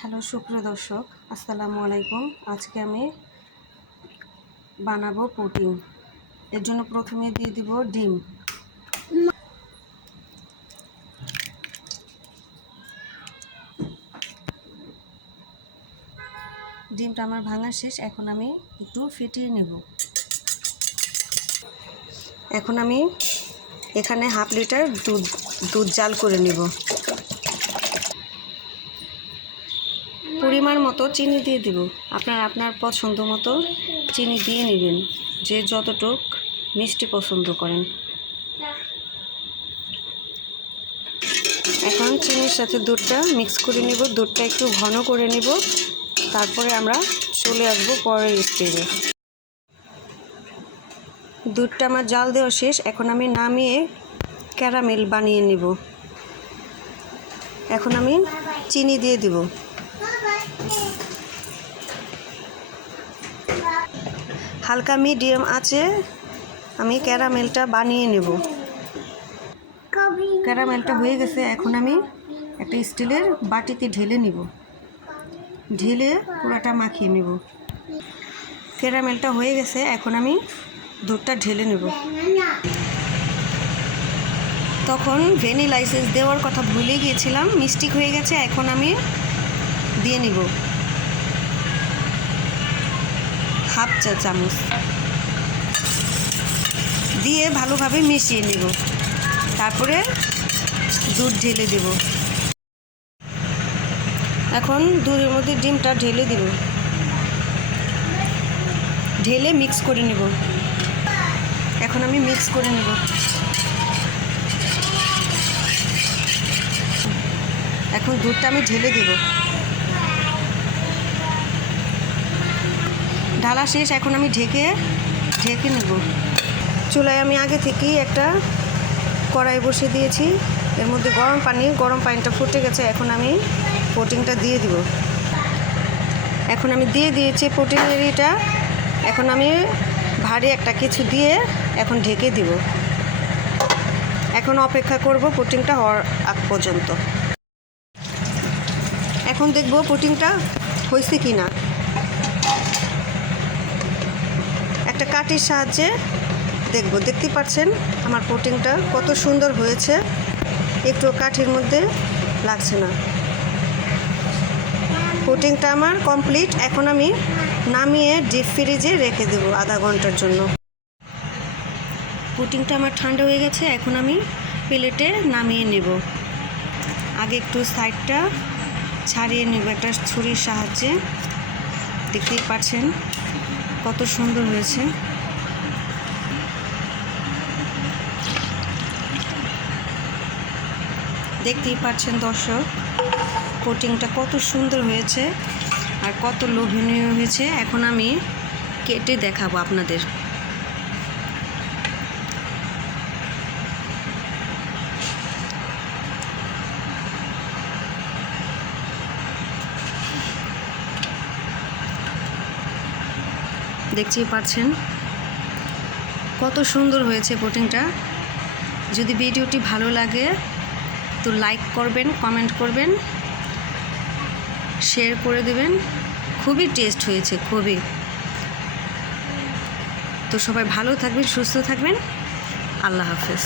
Hello সুপ্রিয় দর্শক, আসসালামু আলাইকুম। আজকে আমি বানাবো পুডিং। এর জন্য প্রথমে দিয়ে দিব ডিম। ডিমটা আমার ভাঙা শেষ। এখন আমি একটু ফেটিয়ে নেব। এখন আমি এখানে হাফ লিটার দুধ জাল করে নেব। পরিমাণ মতো চিনি দিয়ে দিব। আপনার পছন্দ মতো চিনি দিয়ে নেবেন, যে যতটুক মিষ্টি পছন্দ করেন। এখন চিনির সাথে দুধটা মিক্স করে নেব। দুধটা একটু ঘন করে নেব, তারপরে আমরা চলে আসবো পরের স্টেজে। দুধটা আমার জাল দেওয়া শেষ। এখন আমি নামিয়ে ক্যারামেল বানিয়ে নেব। এখন আমি চিনি দিয়ে দিব। হালকা মিডিয়াম আঁচে আমি ক্যারামেলটা বানিয়ে নেব। ক্যারামেলটা হয়ে গেছে। এখন আমি একটা স্টিলের বাটিতে ঢেলে নিব। ঢেলে পুরোটা মাখিয়ে নেব। ক্যারামেলটা হয়ে গেছে। এখন আমি দুধটা ঢেলে নেব। তখন ভ্যানিলা এসেন্স দেওয়ার কথা ভুলে গিয়েছিলাম, মিস্টেক হয়ে গেছে। এখন আমি দিয়ে নিব হাফ চা চামচ, দিয়ে ভালোভাবে মিশিয়ে নেব। তারপরে দুধ ঢেলে দেব। এখন দুধের মধ্যে ডিমটা ঢেলে দেব। ঢেলে মিক্স করে নেব। এখন আমি মিক্স করে নেব। এখন দুধটা আমি ঢেলে দেব। ঢালা শেষ। এখন আমি ঢেকে নেব। চুলায় আমি আগে থেকেই একটা কড়াই বসিয়ে দিয়েছি। এর মধ্যে গরম পানিটা ফুটে গেছে। এখন আমি পুডিংটা দিয়ে দিব। এখন আমি দিয়ে দিয়েছি পুডিংয়ের এটা। এখন আমি ভারী একটা কিছু দিয়ে এখন ঢেকে দিব। এখন অপেক্ষা করব পুডিংটা হওয়ার আগ পর্যন্ত। এখন দেখব পুডিংটা হয়েছে কি না। একটা কাঠির সাহায্যে দেখব। দেখতে পাচ্ছেন আমার পুডিংটা কত সুন্দর হয়েছে, একটু কাঠির মধ্যে লাগছে না। পুডিংটা আমার কমপ্লিট। এখন আমি নামিয়ে ডিপ ফ্রিজে রেখে দেব আধা ঘন্টার জন্য। পুডিংটা আমার ঠান্ডা হয়ে গেছে। এখন আমি প্লেটে নামিয়ে নেব। আগে একটু সাইডটা ছাড়িয়ে নেব একটা ছুরির সাহায্যে। দেখতেই পাচ্ছেন কত সুন্দর হয়েছে। দেখতেই পাচ্ছেন দর্শক, পুডিংটা কত সুন্দর হয়েছে আর কত লোভনীয় হয়েছে। এখন আমি কেটে দেখাবো আপনাদের। দেখতেই পাচ্ছেন কত সুন্দর হয়েছে পুডিংটা। যদি ভিডিওটি ভালো লাগে তো লাইক করবেন, কমেন্ট করবেন, শেয়ার করে দেবেন। খুবই টেস্ট হয়েছে, খুবই। তো সবাই ভালো থাকবেন, সুস্থ থাকবেন। আল্লাহ হাফেজ।